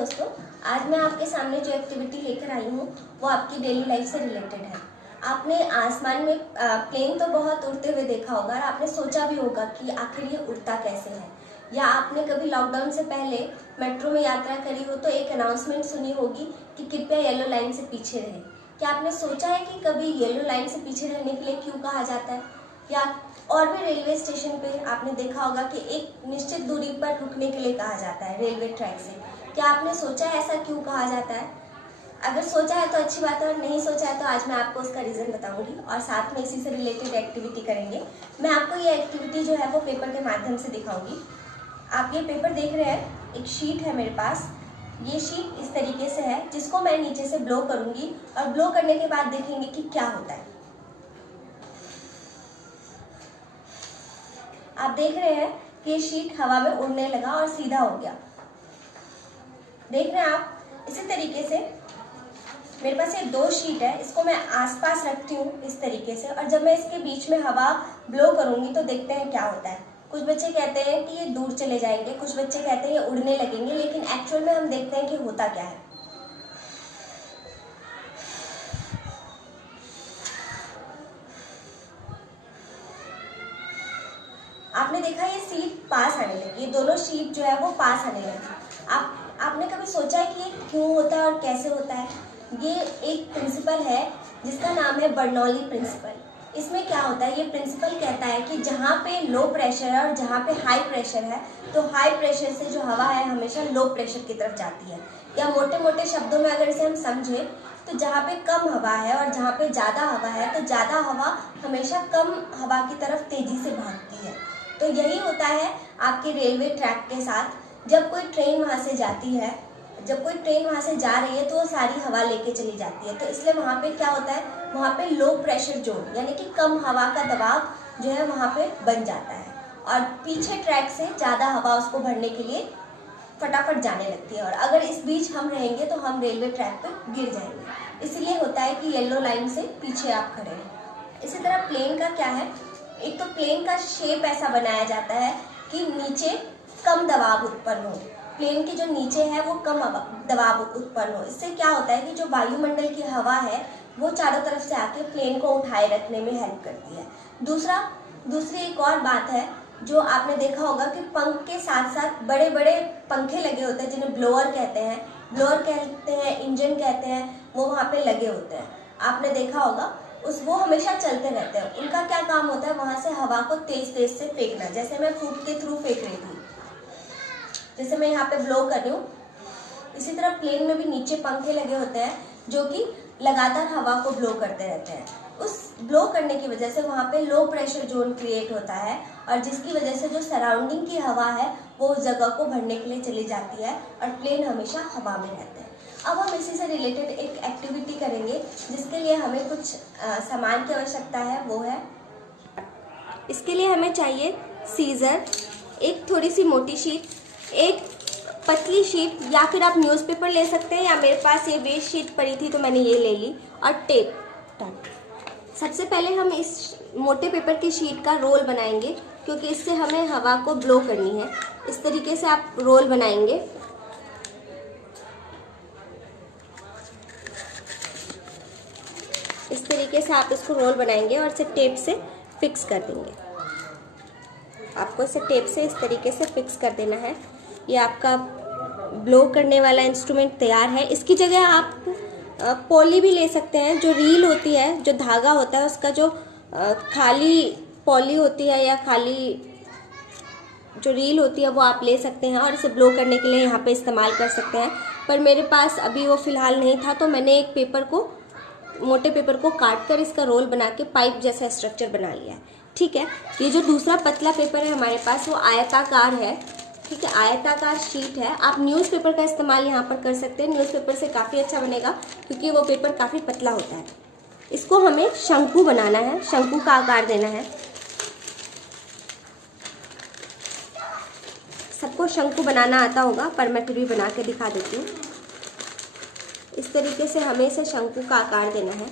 दोस्तों, आज मैं आपके सामने जो एक्टिविटी लेकर आई हूँ वो आपकी डेली लाइफ से रिलेटेड है। आपने आसमान में प्लेन तो बहुत उड़ते हुए देखा होगा और आपने सोचा भी होगा कि आखिर ये उड़ता कैसे है। या आपने कभी लॉकडाउन से पहले मेट्रो में यात्रा करी हो तो एक अनाउंसमेंट सुनी होगी कि कृपया येलो लाइन से पीछे रहें। क्या आपने सोचा है कि कभी येलो लाइन से पीछे रहने के लिए क्यों कहा जाता है? या और भी रेलवे स्टेशन पे आपने देखा होगा कि एक निश्चित दूरी पर रुकने के लिए कहा जाता है रेलवे ट्रैक से। क्या आपने सोचा है ऐसा क्यों कहा जाता है? अगर सोचा है तो अच्छी बात है, और नहीं सोचा है तो आज मैं आपको उसका रीज़न बताऊंगी और साथ में इसी से रिलेटेड एक्टिविटी करेंगे। मैं आपको ये एक्टिविटी जो है वो पेपर के माध्यम से दिखाऊंगी। आप ये पेपर देख रहे हैं, एक शीट है मेरे पास। ये शीट इस तरीके से है जिसको मैं नीचे से ब्लो करूंगी और ब्लो करने के बाद देखेंगे कि क्या होता है। आप देख रहे हैं कि ये शीट हवा में उड़ने लगा और सीधा हो गया। देख रहे हैं आप? इसी तरीके से मेरे पास ये दो शीट है, इसको मैं आसपास रखती हूँ इस तरीके से, और जब मैं इसके बीच में हवा ब्लो करूंगी तो देखते हैं क्या होता है। कुछ बच्चे कहते हैं कि ये दूर चले जाएंगे, कुछ बच्चे कहते हैं ये उड़ने लगेंगे, लेकिन एक्चुअल में हम देखते हैं कि होता क्या है। आपने देखा ये शीट पास आने लगी, ये दोनों शीट जो है वो पास आने लगी। आपने कभी सोचा है कि ये क्यों होता है और कैसे होता है? ये एक प्रिंसिपल है जिसका नाम है बर्नौली प्रिंसिपल। इसमें क्या होता है, ये प्रिंसिपल कहता है कि जहाँ पे लो प्रेशर है और जहाँ पे हाई प्रेशर है, तो हाई प्रेशर से जो हवा है हमेशा लो प्रेशर की तरफ जाती है। या मोटे मोटे शब्दों में अगर इसे हम समझें तो जहाँ पे कम हवा है और जहाँ पे ज़्यादा हवा है, तो ज़्यादा हवा हमेशा कम हवा की तरफ तेज़ी से भागती है। तो यही होता है आपके रेलवे ट्रैक के साथ। जब कोई ट्रेन वहाँ से जाती है, जब कोई ट्रेन वहाँ से जा रही है तो वो सारी हवा लेके चली जाती है, तो इसलिए वहाँ पे क्या होता है, वहाँ पे लो प्रेशर जोन यानी कि कम हवा का दबाव जो है वहाँ पे बन जाता है, और पीछे ट्रैक से ज़्यादा हवा उसको भरने के लिए फटाफट जाने लगती है। और अगर इस बीच हम रहेंगे तो हम रेलवे ट्रैक पर गिर जाएंगे। इसीलिए होता है कि येलो लाइन से पीछे आप खड़े हैं। इसी तरह प्लेन का क्या है, एक तो प्लेन का शेप ऐसा बनाया जाता है कि नीचे कम दबाव उत्पन्न हो। प्लेन के जो नीचे है वो कम दबाव उत्पन्न हो। इससे क्या होता है कि जो वायुमंडल की हवा है वो चारों तरफ से आके प्लेन को उठाए रखने में हेल्प करती है। दूसरी एक और बात है, जो आपने देखा होगा कि पंख के साथ साथ बड़े बड़े पंखे लगे होते हैं जिन्हें ब्लोअर कहते हैं, इंजन कहते हैं, वो वहाँ पे लगे होते हैं। आपने देखा होगा वो हमेशा चलते रहते हैं। उनका क्या काम होता है, वहां से हवा को तेज तेज से फेंकना। जैसे मैं फूट के थ्रू फेंक रही थी, जैसे मैं यहाँ पे ब्लो कर रही हूँ, इसी तरह प्लेन में भी नीचे पंखे लगे होते हैं जो कि लगातार हवा को ब्लो करते रहते हैं। उस ब्लो करने की वजह से वहाँ पे लो प्रेशर जोन क्रिएट होता है, और जिसकी वजह से जो सराउंडिंग की हवा है वो उस जगह को भरने के लिए चली जाती है और प्लेन हमेशा हवा में रहते हैं। अब हम इसी से रिलेटेड एक एक्टिविटी करेंगे जिसके लिए हमें कुछ सामान की आवश्यकता है, वो है, इसके लिए हमें चाहिए सीजर, एक थोड़ी सी मोटी शीट, एक पतली शीट, या फिर आप न्यूज़पेपर ले सकते हैं, या मेरे पास ये वेस्ट शीट पड़ी थी तो मैंने ये ले ली, और टेप। सबसे पहले हम इस मोटे पेपर की शीट का रोल बनाएंगे क्योंकि इससे हमें हवा को ब्लो करनी है। इस तरीके से आप रोल बनाएंगे। इस तरीके से आप इसको रोल बनाएंगे और इसे टेप से फिक्स कर देंगे। आपको इसे टेप से इस तरीके से फिक्स कर देना है। ये आपका ब्लो करने वाला इंस्ट्रूमेंट तैयार है। इसकी जगह आप पॉली भी ले सकते हैं, जो रील होती है, जो धागा होता है, उसका जो खाली पॉली होती है या खाली जो रील होती है वो आप ले सकते हैं और इसे ब्लो करने के लिए यहाँ पे इस्तेमाल कर सकते हैं। पर मेरे पास अभी वो फ़िलहाल नहीं था, तो मैंने एक मोटे पेपर को काट कर इसका रोल बना के पाइप जैसा स्ट्रक्चर बना लिया है। ठीक है, ये जो दूसरा पतला पेपर है हमारे पास वो आयताकार है। ठीक है, आयताकार शीट है। आप न्यूज़पेपर का इस्तेमाल यहाँ पर कर सकते हैं, न्यूज़पेपर से काफ़ी अच्छा बनेगा क्योंकि वो पेपर काफ़ी पतला होता है। इसको हमें शंकु बनाना है, शंकु का आकार देना है। सबको शंकु बनाना आता होगा, पर मैं फिर भी बना के दिखा देती हूँ। इस तरीके से हमें इसे शंकु का आकार देना है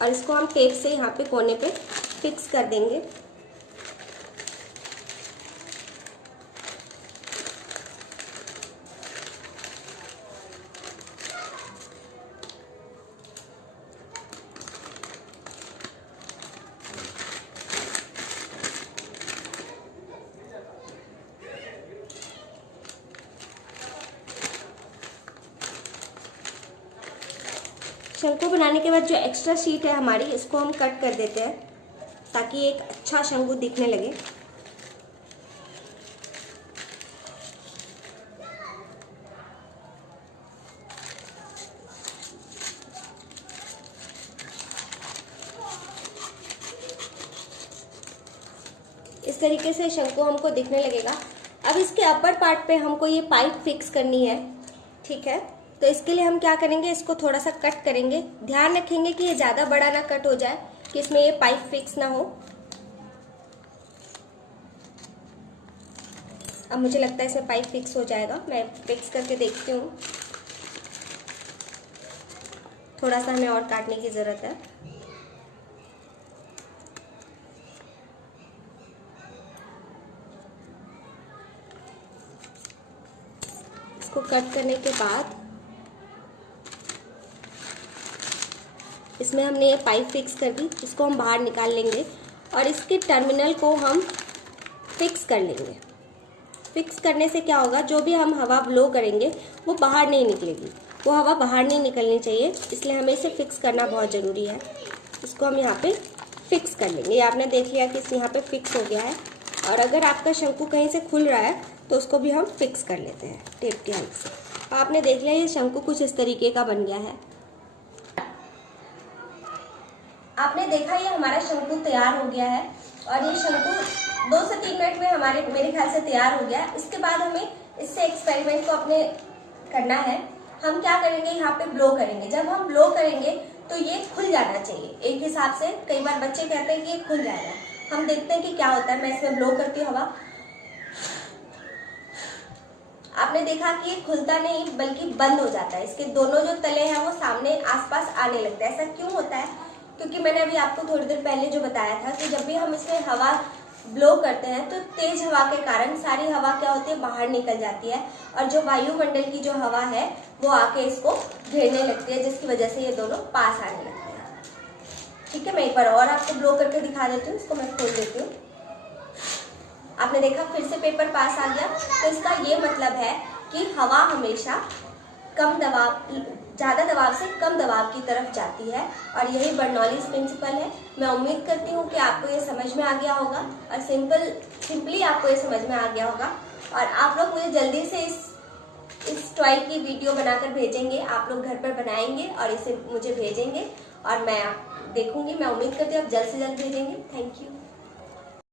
और इसको हम टेप से यहाँ पे कोने पे फिक्स कर देंगे। शंकु बनाने के बाद जो एक्स्ट्रा शीट है हमारी, इसको हम कट कर देते हैं ताकि एक अच्छा शंकु दिखने लगे। इस तरीके से शंकु हमको दिखने लगेगा। अब इसके अपर पार्ट पे हमको ये पाइप फिक्स करनी है, ठीक है। तो इसके लिए हम क्या करेंगे, इसको थोड़ा सा कट करेंगे। ध्यान रखेंगे कि ये ज़्यादा बड़ा ना कट हो जाए, कि इसमें ये पाइप फिक्स ना हो। अब मुझे लगता है इसमें पाइप फिक्स हो जाएगा, मैं फिक्स करके देखती हूँ। थोड़ा सा हमें और काटने की ज़रूरत है। इसको कट करने के बाद इसमें हमने ये पाइप फिक्स कर दी, इसको हम बाहर निकाल लेंगे और इसके टर्मिनल को हम फिक्स कर लेंगे। फिक्स करने से क्या होगा, जो भी हम हवा ब्लो करेंगे वो बाहर नहीं निकलेगी, वो हवा बाहर नहीं निकलनी चाहिए, इसलिए हमें इसे फिक्स करना बहुत ज़रूरी है। इसको हम यहाँ पे फिक्स कर लेंगे। ये आपने देख लिया कि यहाँ पे फिक्स हो गया है। और अगर आपका शंकु कहीं से खुल रहा है तो उसको भी हम फिक्स कर लेते हैं टेप की हेल्प से। आपने देख लिया ये शंकु कुछ इस तरीके का बन गया है। आपने देखा ये हमारा शंकु तैयार हो गया है और ये शंकु 2 से 3 मिनट में मेरे ख्याल से तैयार हो गया है। इसके बाद हमें इससे एक्सपेरिमेंट को अपने करना है। हम क्या करेंगे, यहाँ पे ब्लो करेंगे। जब हम ब्लो करेंगे तो ये खुल जाना चाहिए एक हिसाब से। कई बार बच्चे कहते हैं कि ये खुल जाएगा, हम देखते हैं कि क्या होता है। मैं इसमें ब्लो करती हूँ हवा। आपने देखा कि ये खुलता नहीं बल्कि बंद हो जाता है। इसके दोनों जो तले हैं वो सामने आसपास आने लगता है। ऐसा क्यों होता है, क्योंकि मैंने अभी आपको थोड़ी देर पहले जो बताया था कि जब भी हम इसमें हवा ब्लो करते हैं तो तेज हवा के कारण सारी हवा क्या होती है, बाहर निकल जाती है और जो वायुमंडल की जो हवा है वो आके इसको घेरने लगती है, जिसकी वजह से ये दोनों पास आने लगते हैं। ठीक है, मैं एक बार और आपको ब्लो करके दिखा देती हूँ। इसको मैं खोल देती हूँ। आपने देखा फिर से पेपर पास आ गया। तो इसका ये मतलब है कि हवा हमेशा कम दबाव, ज़्यादा दबाव से कम दबाव की तरफ जाती है और यही बर्नौलीज प्रिंसिपल है। मैं उम्मीद करती हूँ कि आपको ये समझ में आ गया होगा और सिंपली आपको ये समझ में आ गया होगा। और आप लोग मुझे जल्दी से इस टॉय की वीडियो बनाकर भेजेंगे। आप लोग घर पर बनाएंगे और इसे मुझे भेजेंगे और मैं देखूंगी। मैं उम्मीद करती हूँ आप जल्द से जल्द भेजेंगे। Thank you.